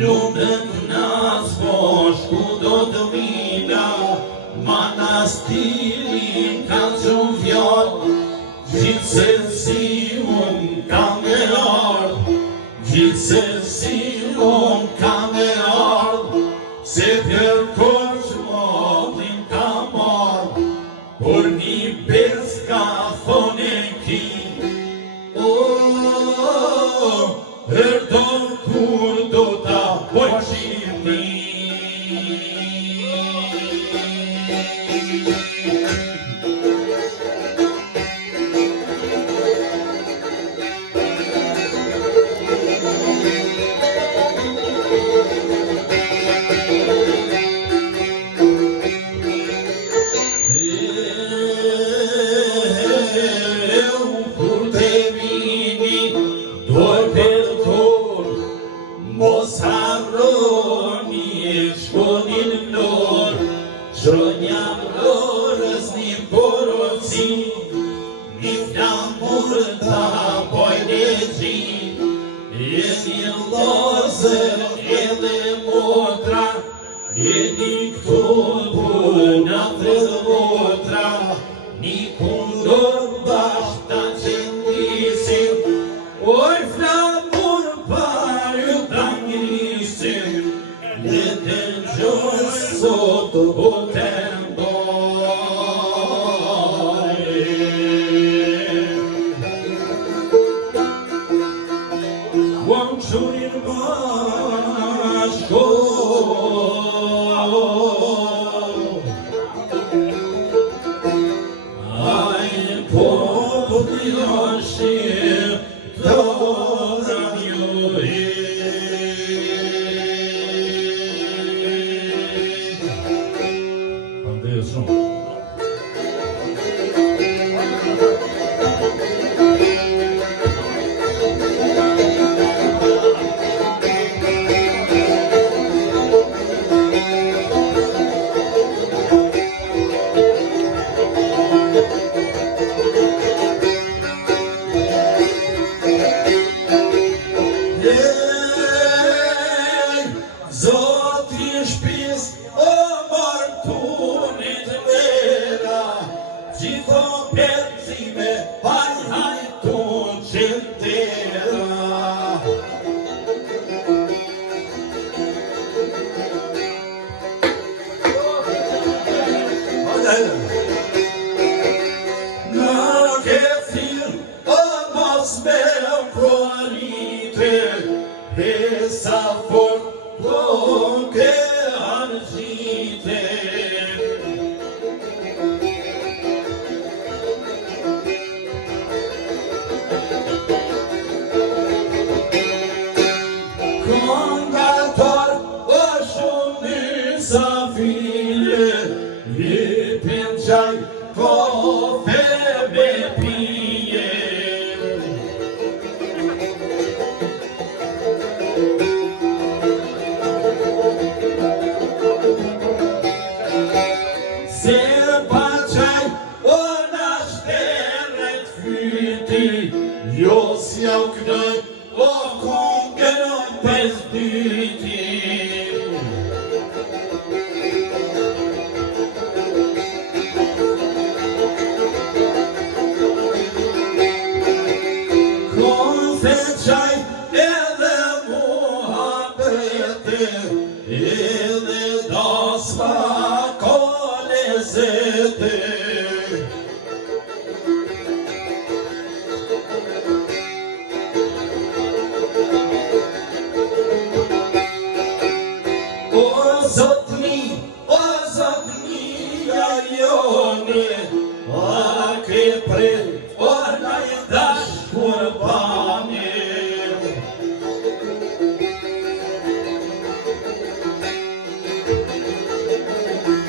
Lumën nas bosh ku do të vina, manastirin kanë shumë fjallë, gjithsesi unë kam e ardhë, gjithsesi unë kam e ardhë, se kërkoj shmotin kam ardhë, por një bes ka thone ki, Erdon kur do ta pojshimi. Mos harroni shkonin lor, Shonja lorës një poroci, një flamur ta pojnë e qi, e një lozër edhe motra, e një këto puna të motra, një kundor bashta që ndisin, oj flamur parë ta ngrisin, dhe të gjojë sot o të ndojë. Kuam qurin bashko, ajnë po të jashim të radiojë. Zoti shpis o martunit vera, gjitho penzime hajtun qëntera. Në këthir o mos me pronite, e sa fort Koke argjite. Kongator o shumë mysafire, jepin qaj kofe me pije. Se pa qaj o nashterët fyti, jo s'ja u knoj o kongëroj pes dyti. Konfe qaj edhe muhabete, edhe dasma zete. O zotni ja jone, a ke pret, o na i dash kurbane. O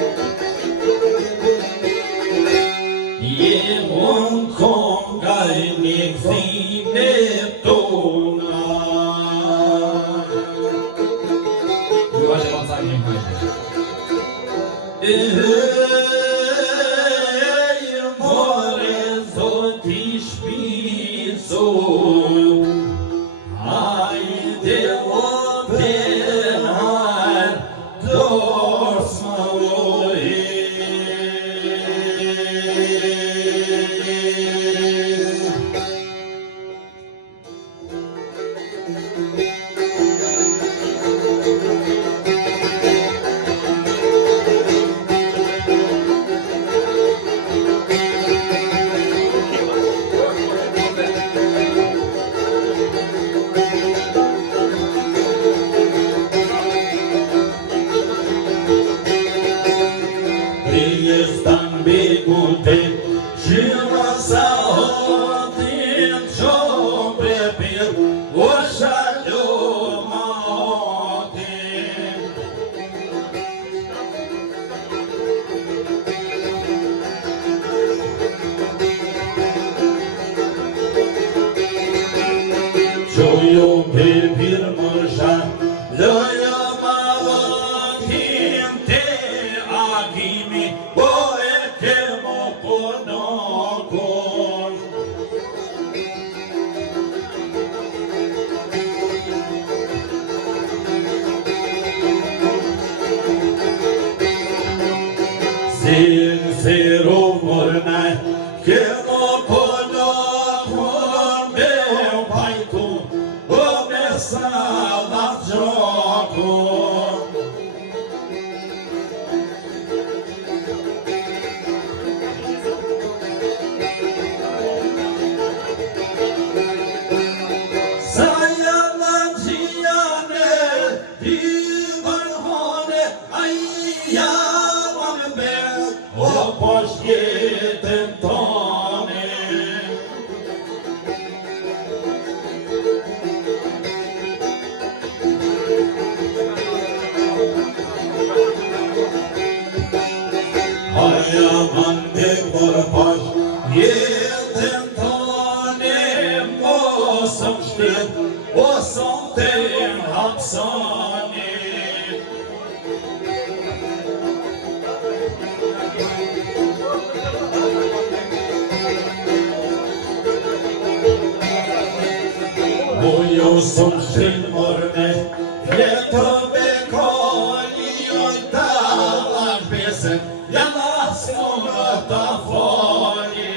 more zoti shpicu, hajde o penar dosmoj. Stan bigute, shima sa hotin çobe bir oşalu matin. Çoyu bir mırşa, loya matin te agimi. Sincero morna, que no puedo comer paito, começar a jogo. Poświętem tony. A ja mam wybór poświętem tony, bo są świat, bo są tym hapsony. Moją są szymorne, wietowe koni oddałam piesem, ja nas ta woli.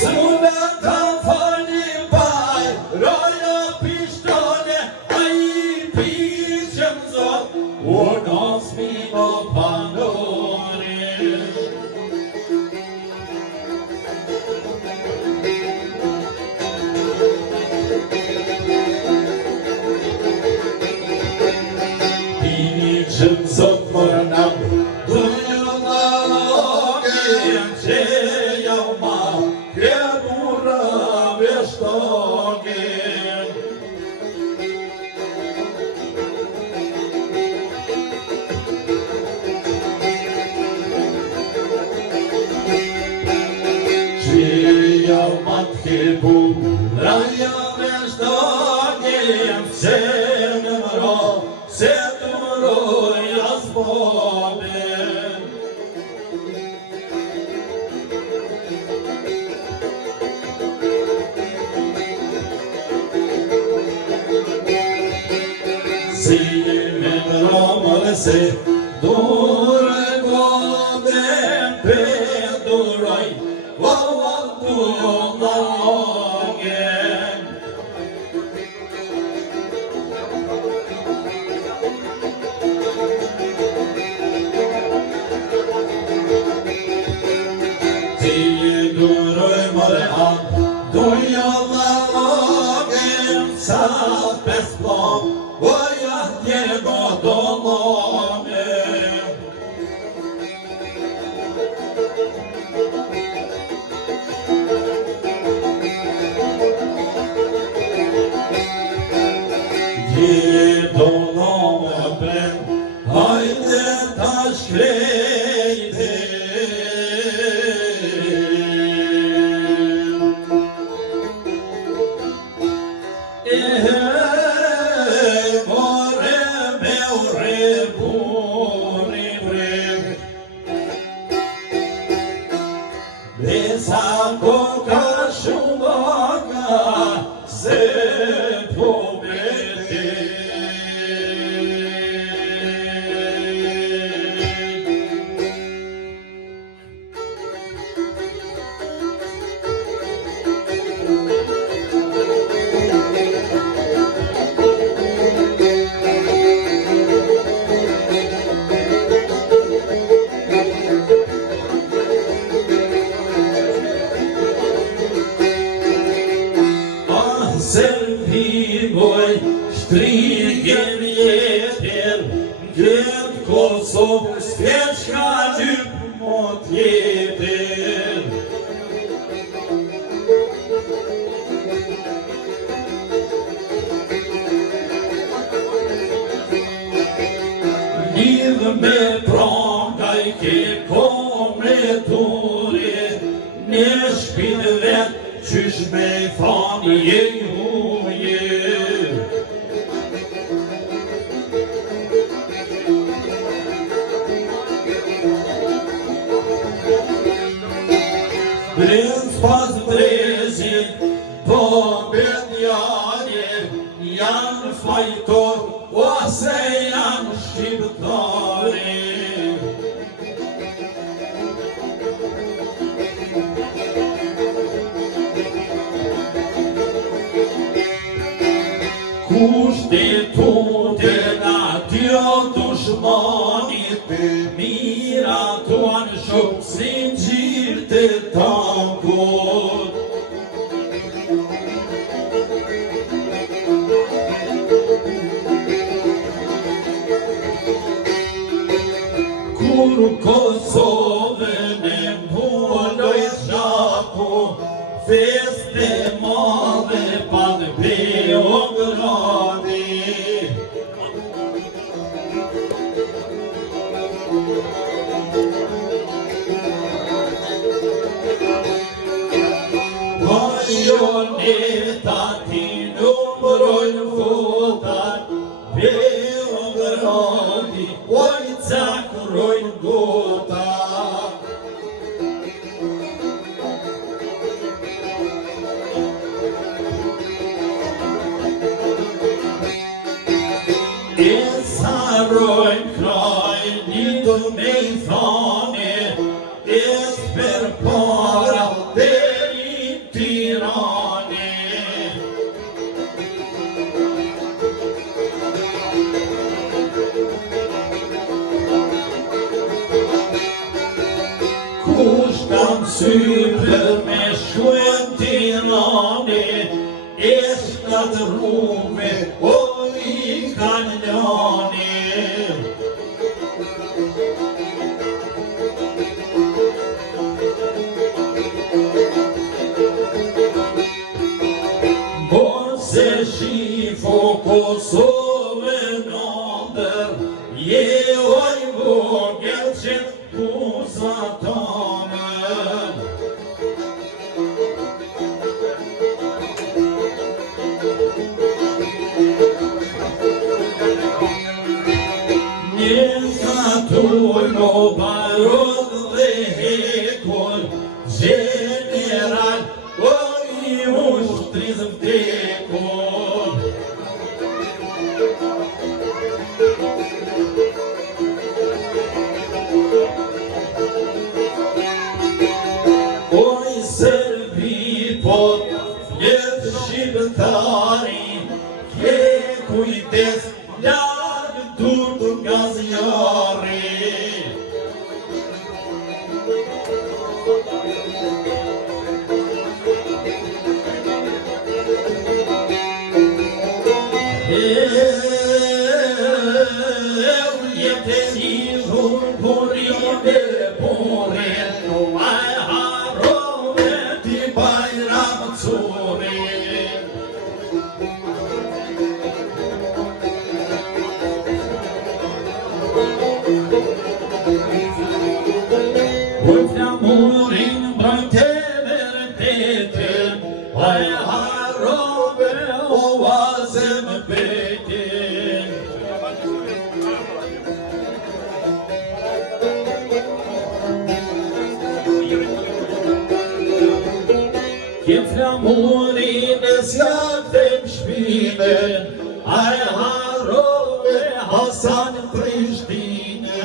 Suna ta woli baj, roja piszczone, a i piszczem zot. O nas mimo panore. Niczym zamorna, dujona ogiem dzieją ma, kredura wiesztogiem. Dzieją matki Bóg, raja wiesztogiem, cemem ro, seturo jazbobem. Simen romarse, dure godem peduroi, vavantu lagen. Tiduroi marehan, dujalagen, sapesplom, vojat jego dologem. Dologem, haydi taş kreydi. ako ka shumaka se pomete. Servigoj shtrigen jetin, gjën Kosovë s'keqka gjyp mot jetin. Lidh me pranga I ke komretore, ne shpin vet qysh me thani huje. Brez pas brezit, po bedjane, janë fajtor, ose janë shqiptare. Kushtetutin atjo dushmanit, miratuan shumë si gjirë të tankut. Kur Kosovën e mpunoj shaku, feste madhe pan Beogradi. Bajoneta ti numrojnë votat, Beogradi oj cakurojnë gotat. Sarojnë krajnë një do me I thane, për para deri Tirane. Kush kam sypër me shkuen Tirane, shkat rrume o I kanë lane. Se shifo Kosovën ndër, je oj vogël që kuzatonën. Njësatuj no barod dhe hekur, general oj ushtris vdekur. Oj Serbi po flet shqiptari, ke kujdes larg durt nga zjarri. Kim flamurin e s'jate m'shpine, a e harove Hasan Prishtine.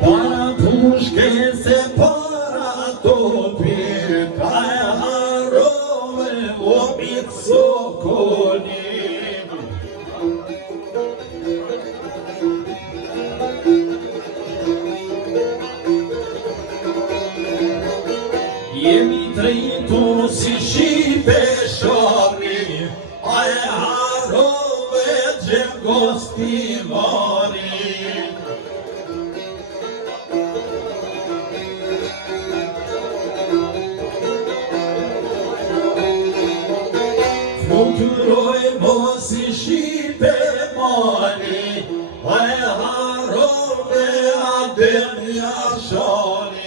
Para pushke se para topi, a e harove o mitë sokonim. Jemi drejtu si shipe shari, a e harove gjengosti mari. Fluturoj mos si shipe mari, a e harove adem jashari.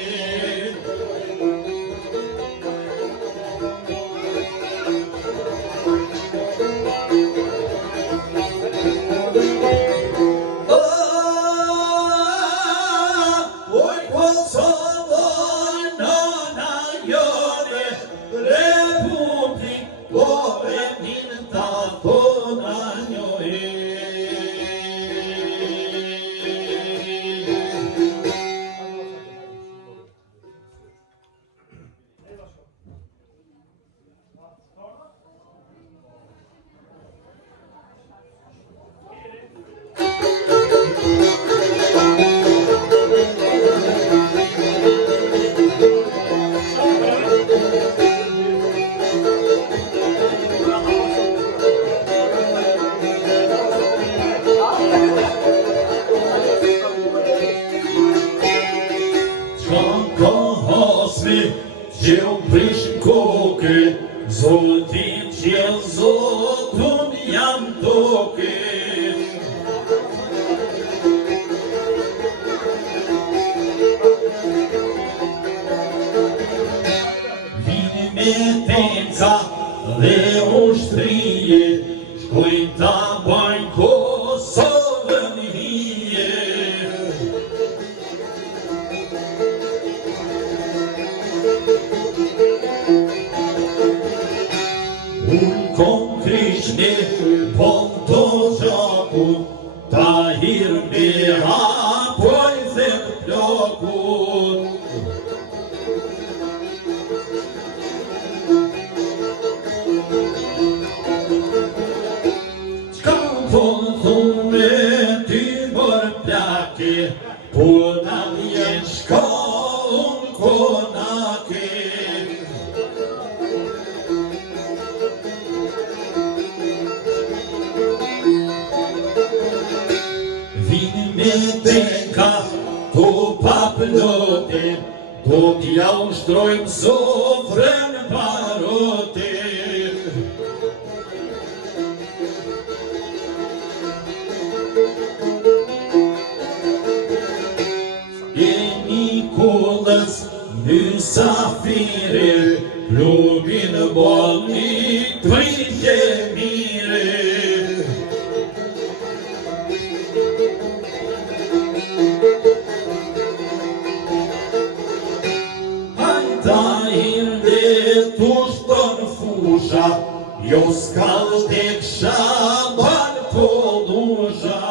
Që u prishin koke, zotin që zotun jam toke. Vini me tenca dhe ushtrije, shkojnë ta bajnë Kosovën hije. Unë kom Krishni, po të gjaku, ta hirë me hapoj zemë plakun. Qka po thume ty bërë plake, po na vjen shka unë konake. Me tenka, to paplote, do t'ja ushtrojmë sofrën parote. E Nikolës mysafire, plugin bolni pritje mire. Ta hirde tushton fusha, jo s'kall tek shaban pollusha.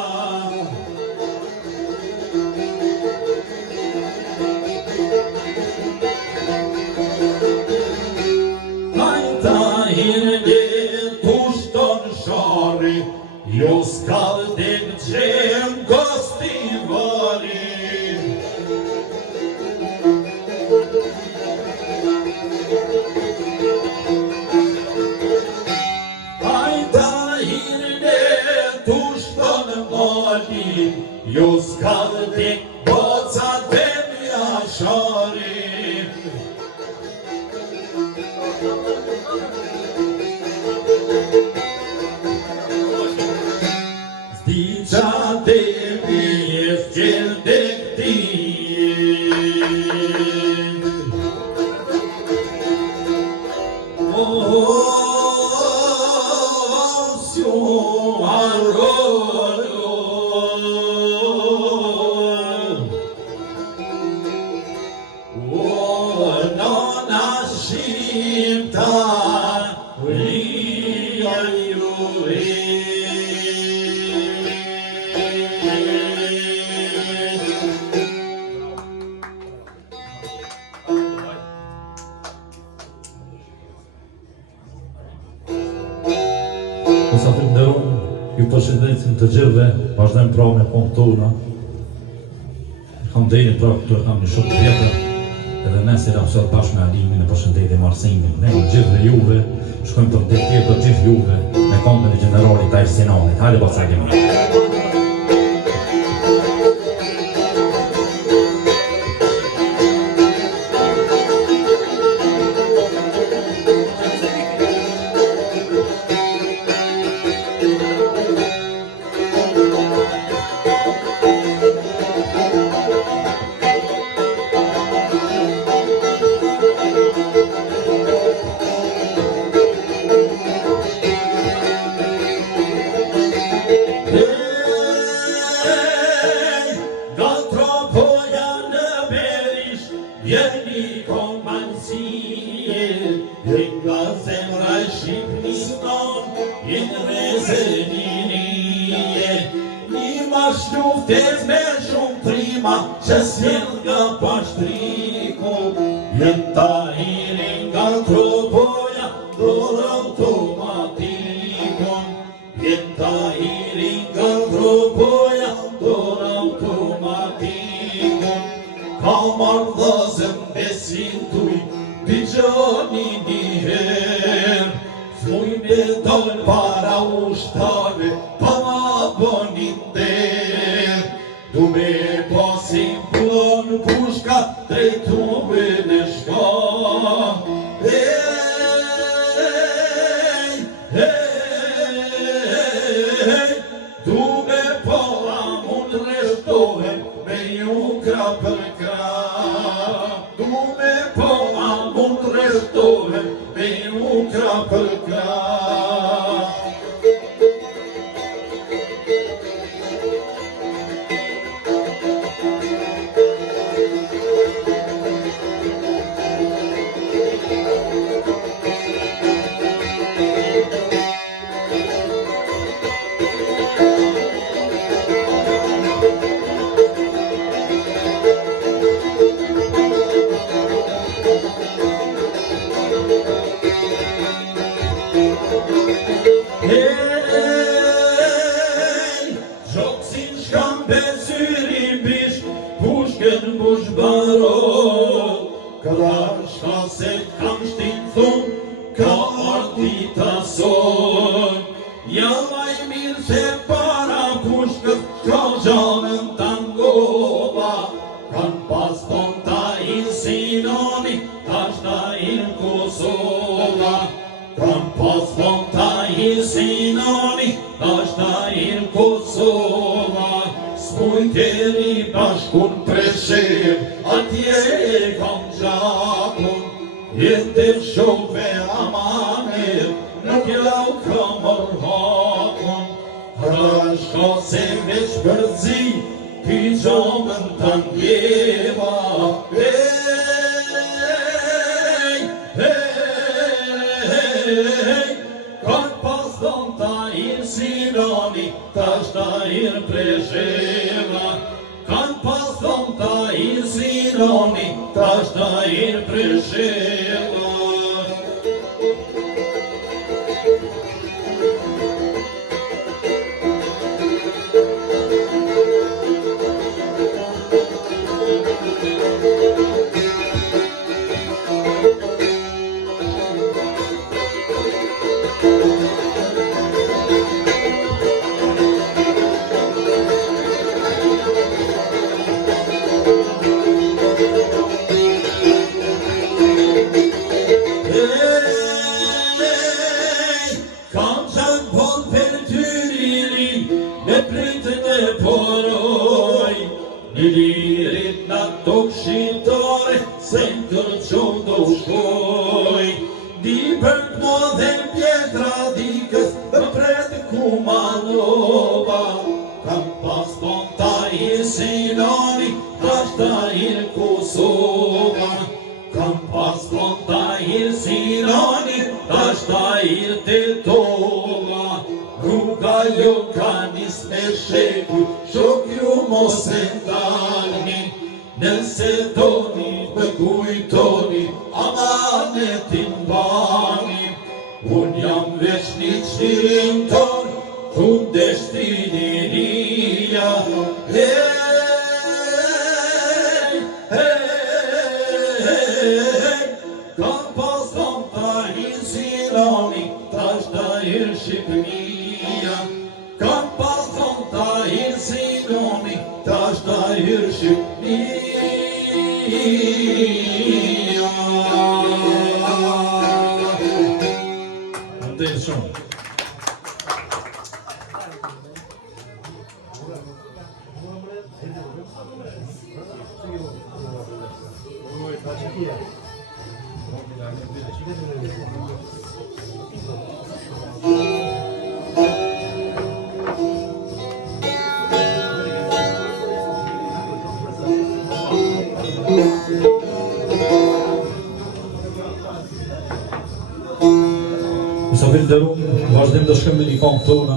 Ta hirde tushton shari, jo s'kall tek gjem gostivari. Jo s'kall tek boca demja shari. Zdi qa demi e s'gjel dek ti. S'ju arrodo të gjithëve, vazhdojmë pra me punë tona. Kam deri pra këtu e kam një shumë tjetër, edhe ne si rapsor bashkë me Alimin e përshëndetje Marsimin, ne gjithëve juve, shkojmë për det tjetër gjithë juve, me këngën e gjeneralit Tajr Sinanit. Hajde bacake më. Jeni komansie, nga zemra Shqipnis ton, jenë rezeninije. Një mash luftes me shumë trima, që s'jen nga pashtriku, jenë Tahirin nga tropoja, dorë automatikon. Jenë Tahirin nga tropoja, dorë automatikon. Ka mardhazëm besin tuj, bigjoni njëherë, s'muj me dollë para ushtave, pa ma bonin derë. Du me pasim plon pushka, drejtuve në shka. Du me pola mund reshtohen, me ju kra për kra. Du me pola mund reshtohen, me ju kra për kra. Gjoksin shkam besyrin bish, pushken bush barot. Këra shka se kam shtin thun, ka ardita son. Jalaj mirë se para pushkët, ka gjanën tangova. Kan pas ton Tahir Sinani, tash Tahir Kosova. Kan pas ton Tahir Sinani, tash Tahir Kosova. S'mujteri bashkun Preshev, atje e kam gjakun. Jetë shove amanet, nuk jau kam orhakun. Rashka se veç përzi, pijamën të ndjeva. Kan pas don Tahir Sinani, tash Tahir Presheva. Kan pas don Tahir Sinani, tash Tahir Presheva. Kam qënë bon për tyririn, me pritën e poroj. Një lirit në tokë shqiptare, se në kërqon do shkoj. Di për t'mo dhe pjetra dikës, dhe pretë Kumanova. Kam pas ton Tahir Sinani, tash Tahir Kosova. Kam pas ton Tahir Sinani, tash Tahir Tetova. Rruga jo ka nis me sheku, shok ju mos e ndalni. Nëse doni të kujtoni, amanetin bani. Unë jam veç një qërim ton, tu deshtini Kam pas kam ta hinë Sinani, tash ta hirë Shqipënia. Kam pas kam ta hinë Sinani, tash ta hirë Shqipënia. Faleminderit shumë. Mysafirë nderuar, vazhdim të shkojmë me një këngë tonë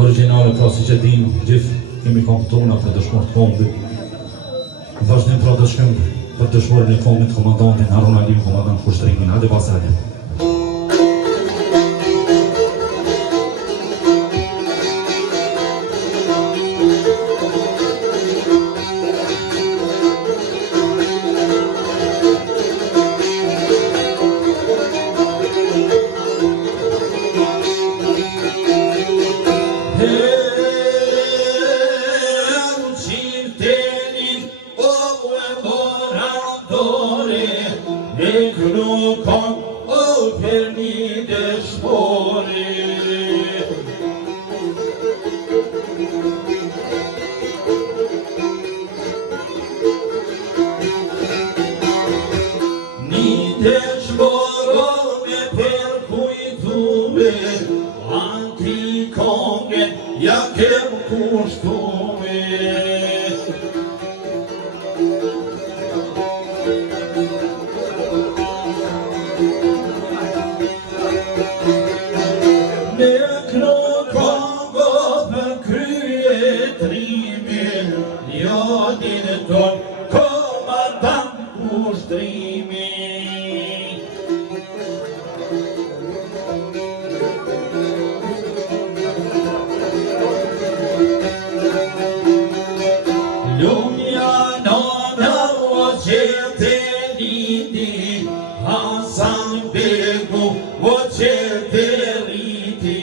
origjinale, pra siç e dinë gjithë kemi këngë tona për dëshmorë të kombit. Vazhdim pra të shkojmë për dëshmorën e kombit komandantin Harun Aliu, komandant kushtrimin. Hajde pasardhë. Ja kem kushtume. Me knokongo për krye trimin, jodin ton komandant kushtrimin. Lumja nona o qete lindi, Hasan Begu o qete riti.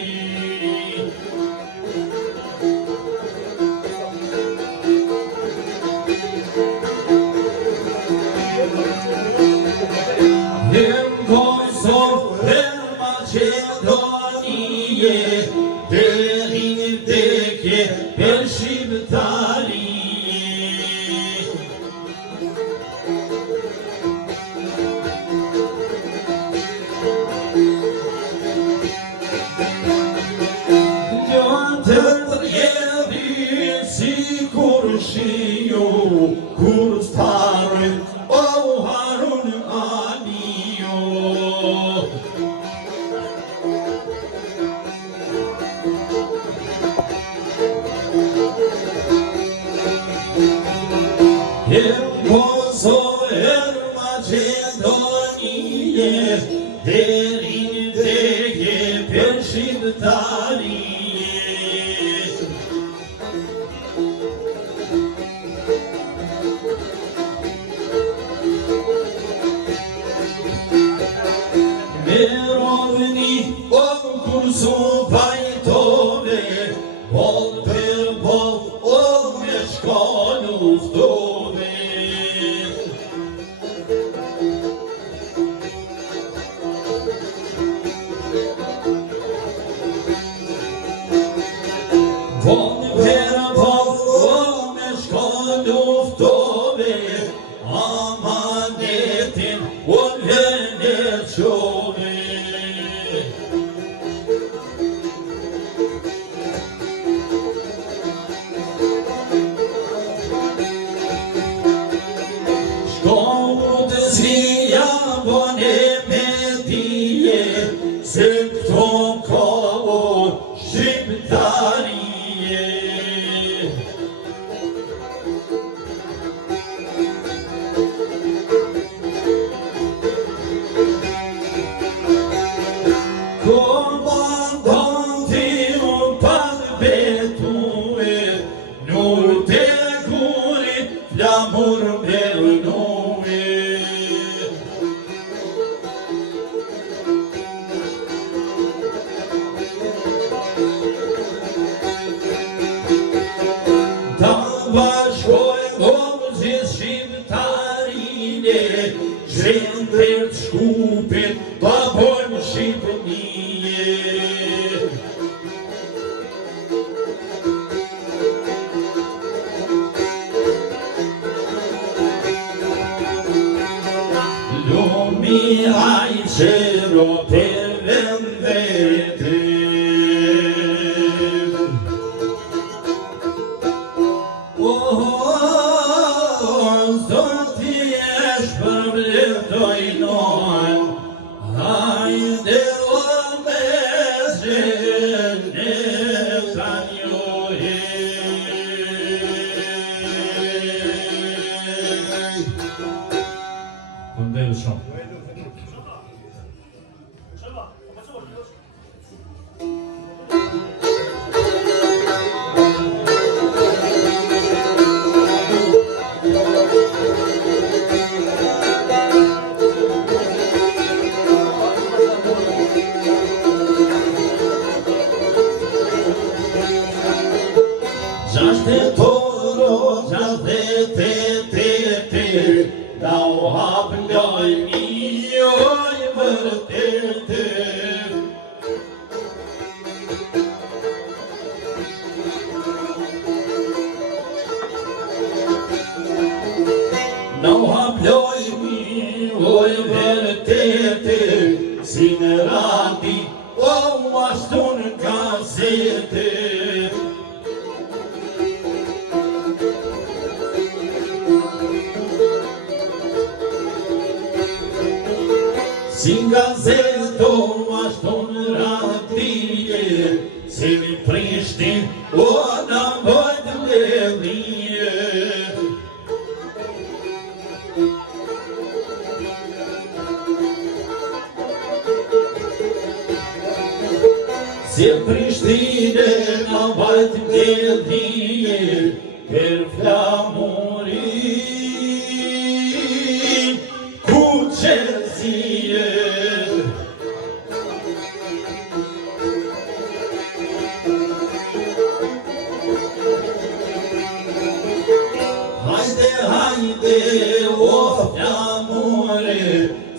Hem Kosov, hem Macedonie, derin deke per Shqiptari. Kur starën o Harun Aliu. Hem Kosovë, hem Macedonie, derin deke për Shqiptari. Merovni o kur su pajtove, bol per bol o me shka luftove. Bol per bol o me shka luftove, amanetin o Venezione. bashkojmë gjithë shqiptarine, gjendër të shkupit ta bojmë Shqipënie. Lumi hajqero për vendete, Zoti esh përbleftojnon, hajde o me zhene ta njohe. Këndel shumë. Gjashtë toro, gjashtë te, da u hap njoj njoj vërtete. Da u hap njoj njoj vërtete, si në rati, o ashtu në gazete. Si gazeto ashtu në ratije, si mi Prishtin, o në bëjtë ledhije. Si Prishtine në bëjtë ledhije, për flamurin, ku qëtësie. Hajde, hajde, o flamure,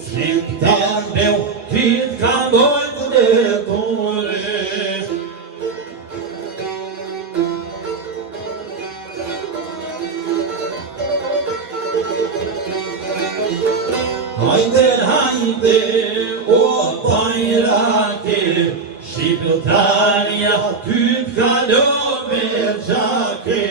shqiptar meu, ti t'ka dojtë detore. Hajde, hajde, o bajrake, shqiptarja ty t'kalo me gjake.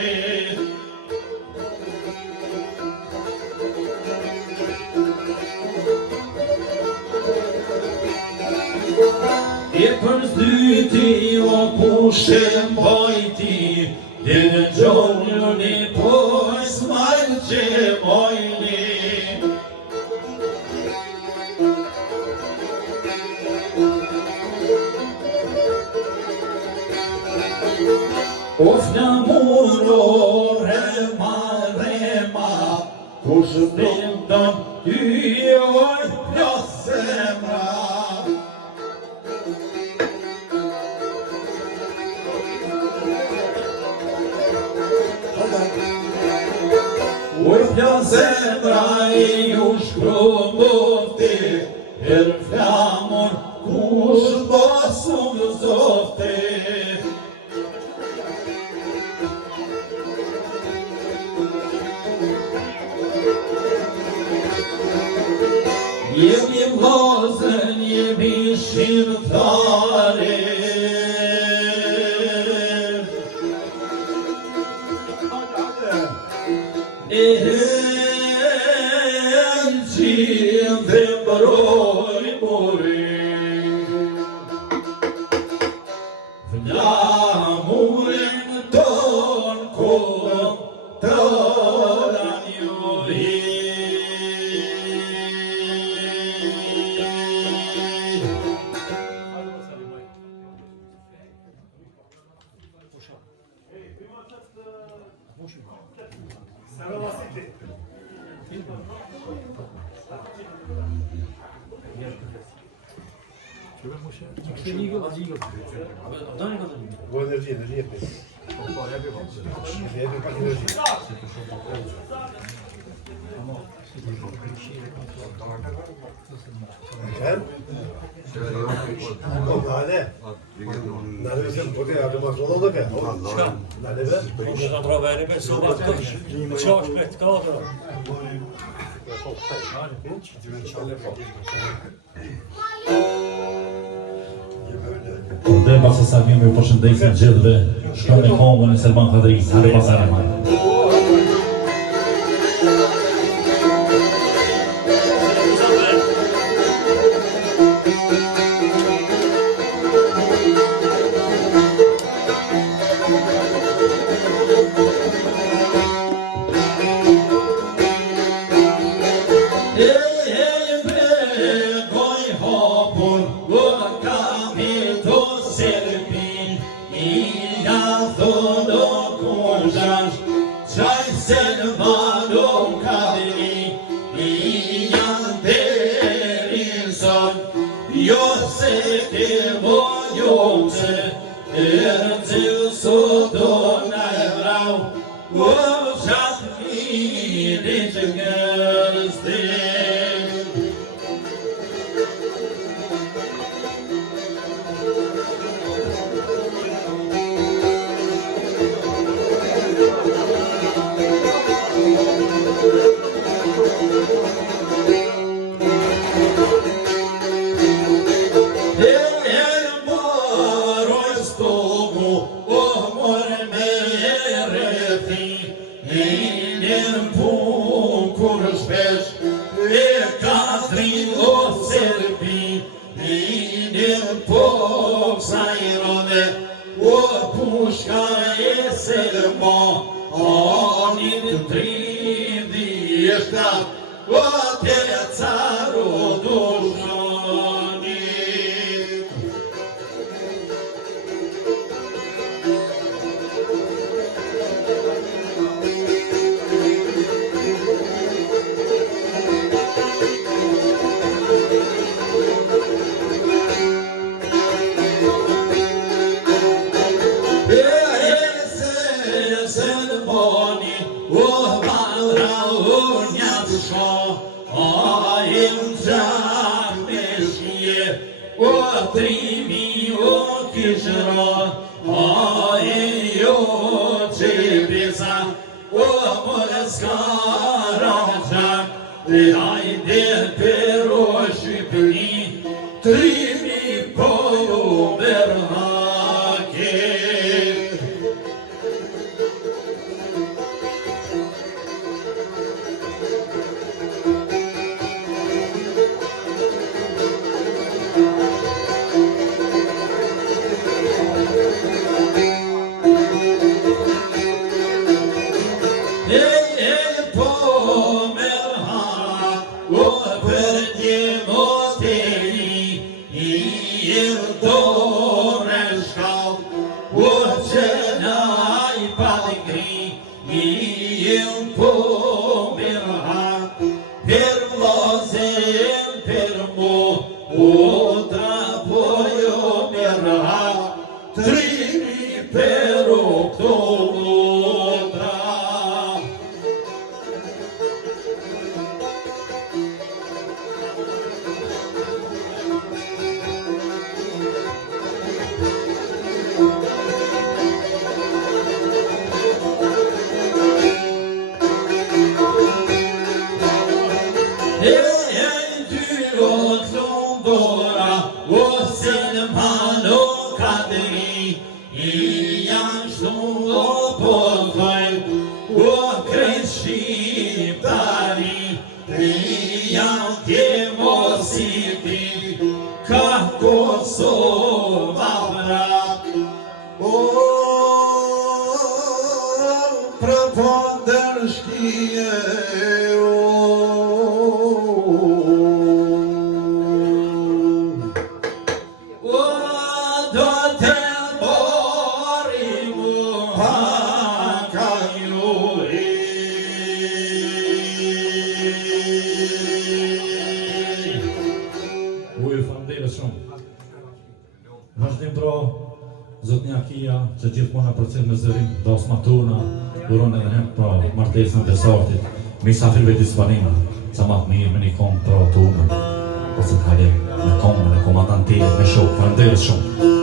E për zdyti o pushem bajti, dhe në gjoni po s'majnë që mojni. O flamuro rema, rema, kush blindon ty oj plos zemra. Oj plos zemra e ju shkromofte, per flamur kush bosum zofte. Jemi vllazën, jemi shqiptare. E qim dhe mbroj murin, flamurin ton kontra njohi. Buon energia, Dhe pas sa kemi ju përshëndesim gjithëve, shkojmë me kongën e Selman Kadris, hajde pas arma. Vazhdim pro zotnia shoqëria që gjithmonë përcjell me zërim dasma tona, duron edhe ne pra martesën e sartit, misafirëve të Spanina, sa më mirë me një kom pra tonë, ose të hajde me komën e komandantit me shok, falenderoj shumë.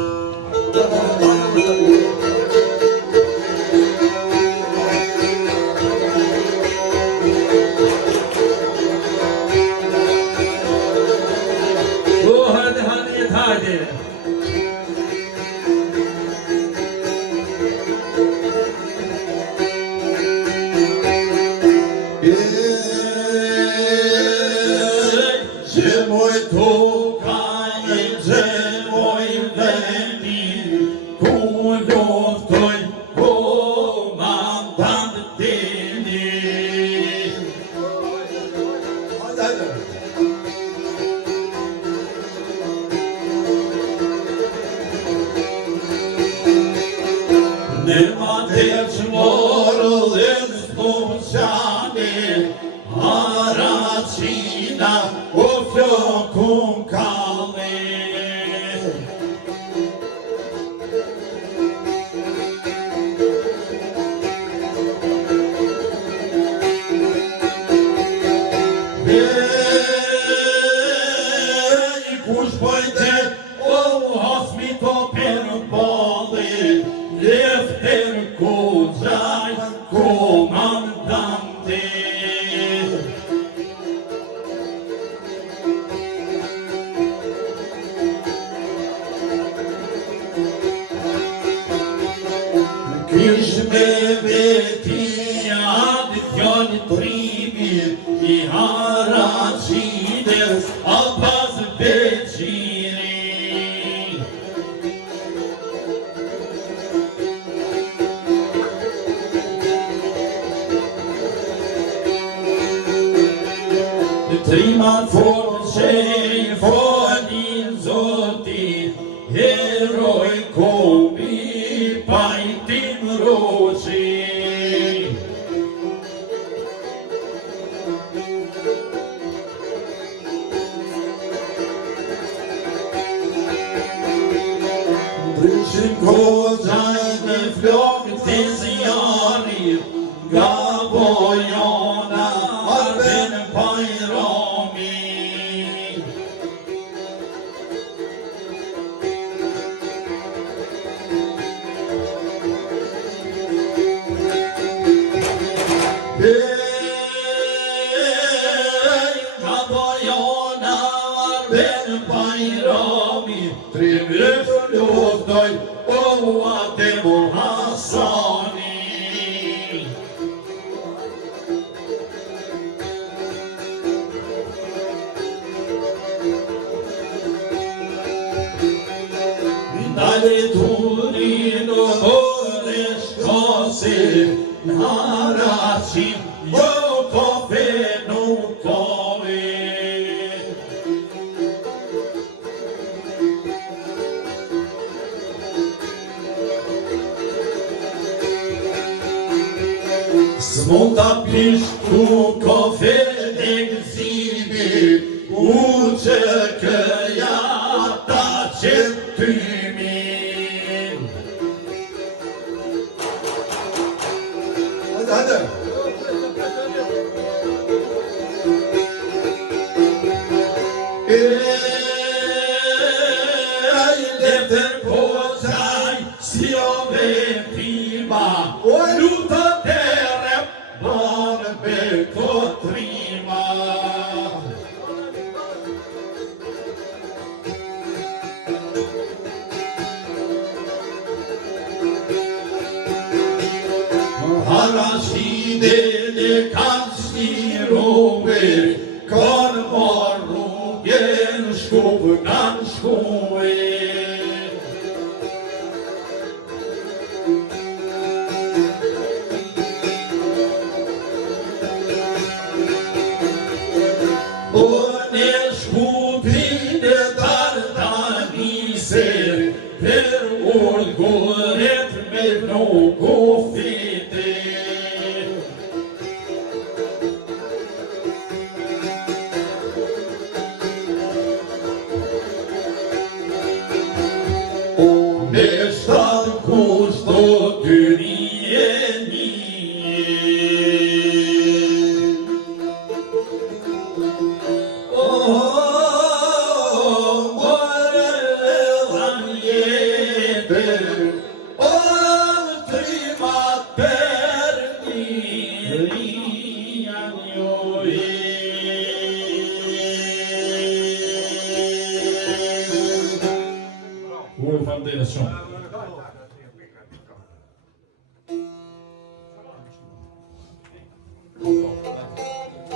Nesta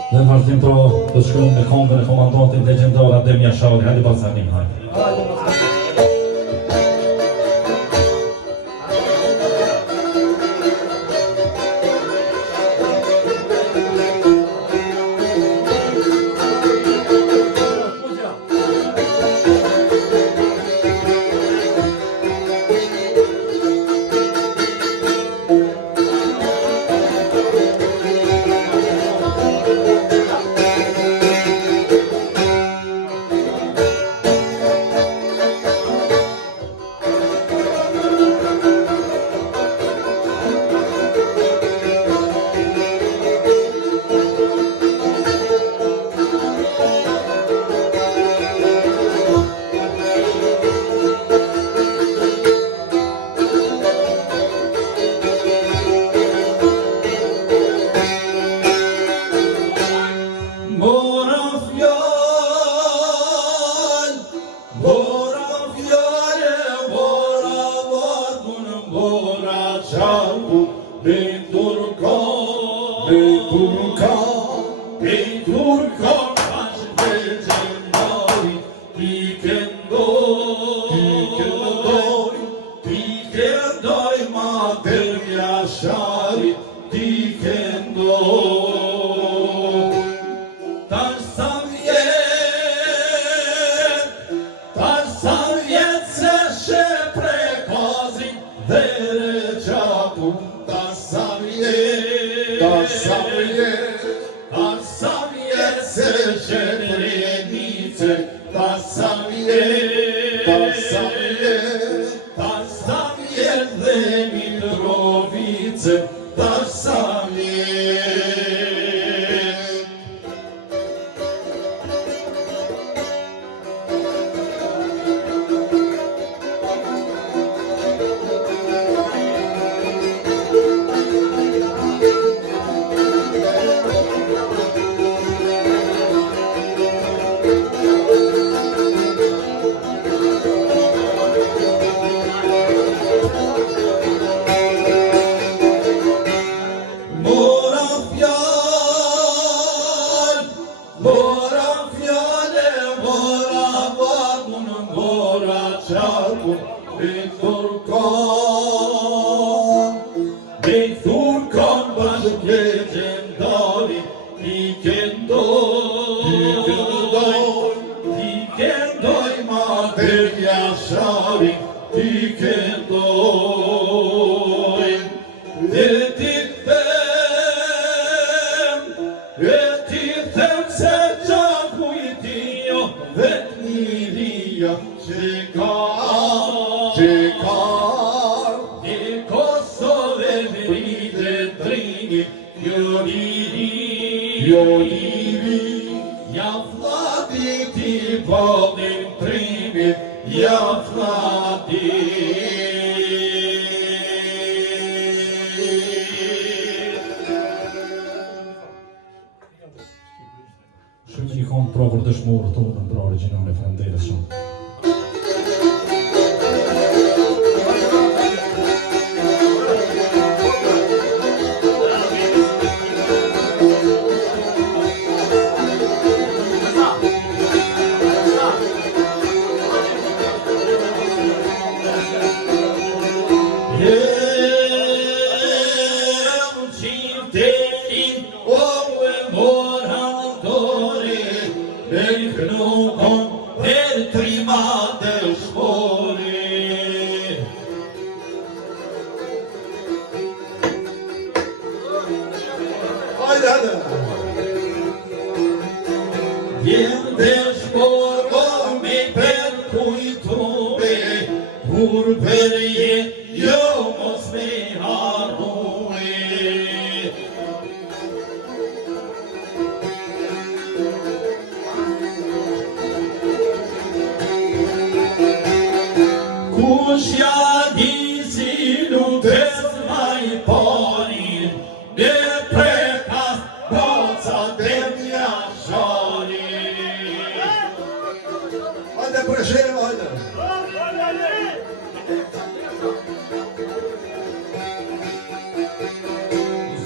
Dhe në vazhdim pra të shkojmë me këngën e komandantit legjendar Adem Jashari. Hajde Balsanim, hajde.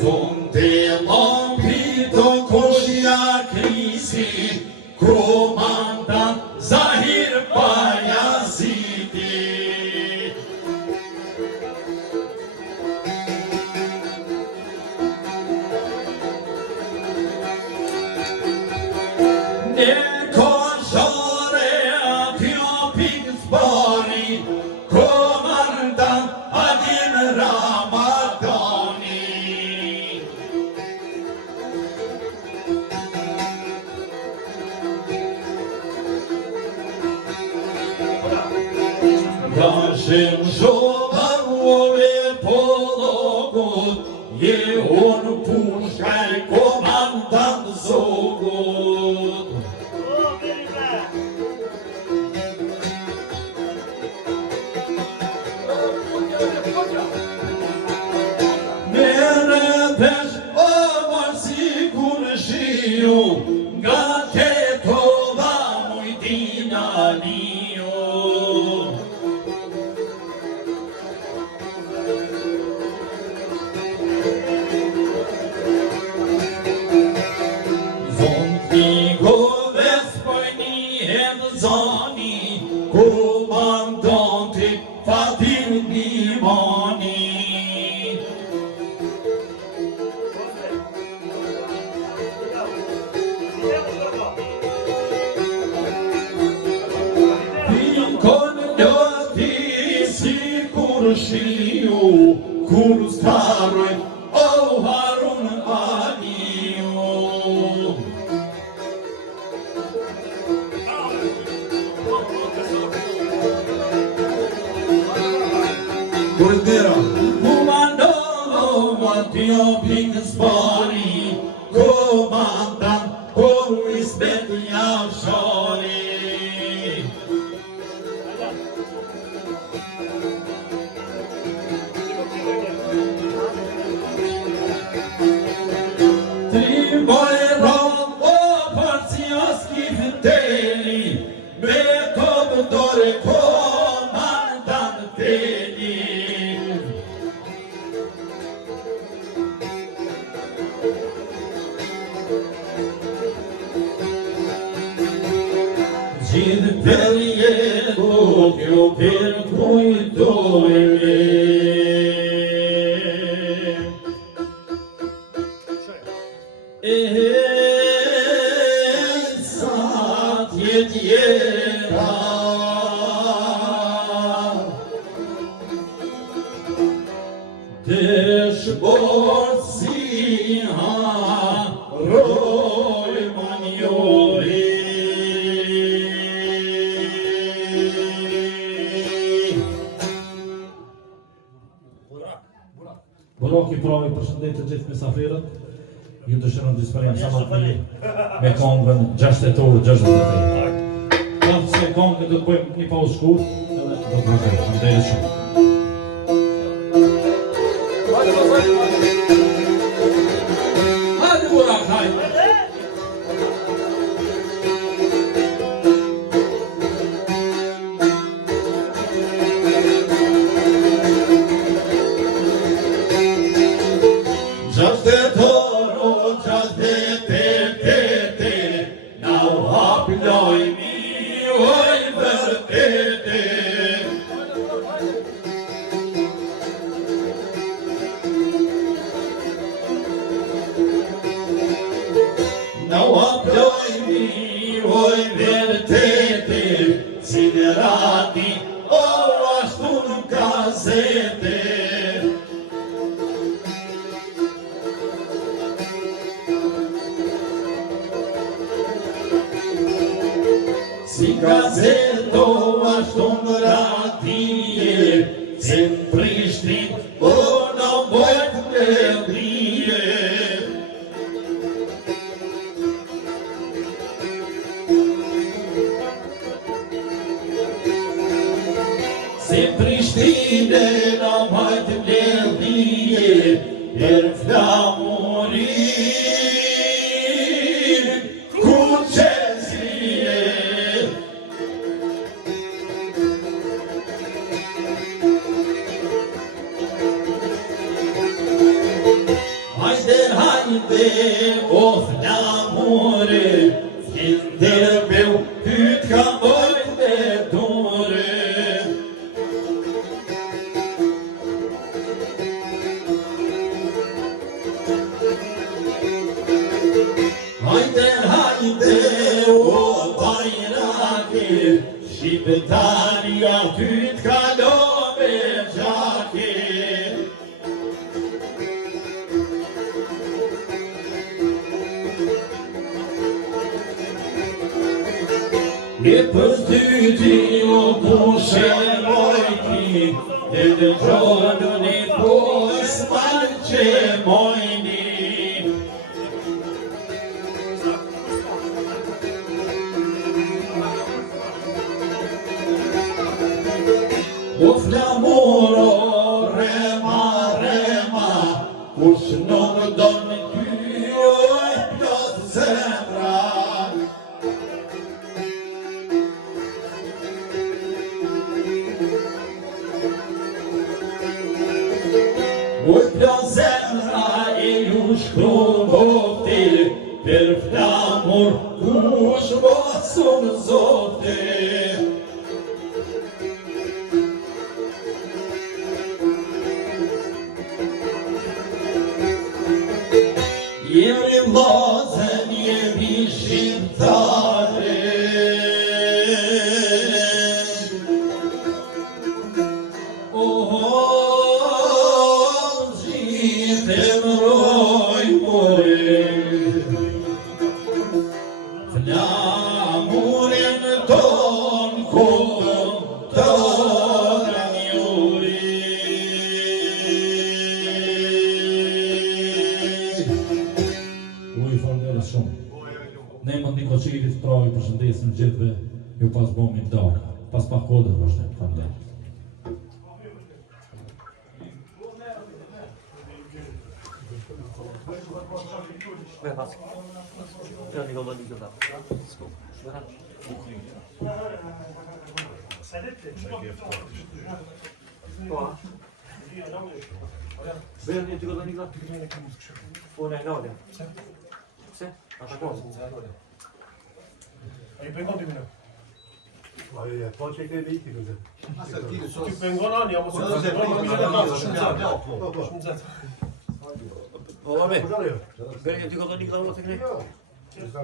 Zonte, Longri, Tokoshia, E koshore atjo pikës bari, komandan Adin Ramadani. Dashim shovar ove pologot, je on pushkaj komandant zogot. Mere pesh o sigur shiu, nga ketova mujtina liu. Zani, komandanti Fatin Limani. Pikon ljoti sikur shiu, kur staroj o Harun Aliu. Komandant atjo pikës bari, komandant por Ismet Javshari. Triboj ram o parcia skifteri, me koptore komandant teli. Gjithë për jetë, kjo për kujtojme. Sa tjetjera, dëshbërësi haroj manjori. Burak i pravi përshëndet të gjithë mesafirët. Ju dëshirëm të disponojmë sa më mirë me këngën 6 Kam se këngën do të bëjmë një pauzë shkurtë, edhe do të vazhdojmë. Faleminderit shumë. Hajde Burak, hajde. Si gazeto ashtu në radije, se në Prishtin, o në bojt mbledhje. Se Prishtine në bojt mbledhje, er flamurin, ku qesrije. Hajde, o flamure, flinder meu, pyt ka bojt me dore. Hajde, o Shqiptarja ty t'kalove gjake. E për ty o pushe mojti, e dhe gjonën e pos malë që mojni. O flamuro, rema, rema, kush nuk donë ty o e plot zemra. O plot zemra e ju shkrobofti, per flamur kush vosun zoti. Jemi vllazën, jemi shqiptare. Zhitem roj more, flamurin ton kohën njuri. Shumë. Ne më ndiko qirit pravi përshëndesim gjithve ju pas bomin darë. Pas pak kodët vazhdem, faleminderit. A i pengon t'i minut? Po që ke viti këtë. T'i pengon ani, apo se të shumë zetë. Po, vabbè. Bërë një t'i këtë një këtë një këtë një? Sta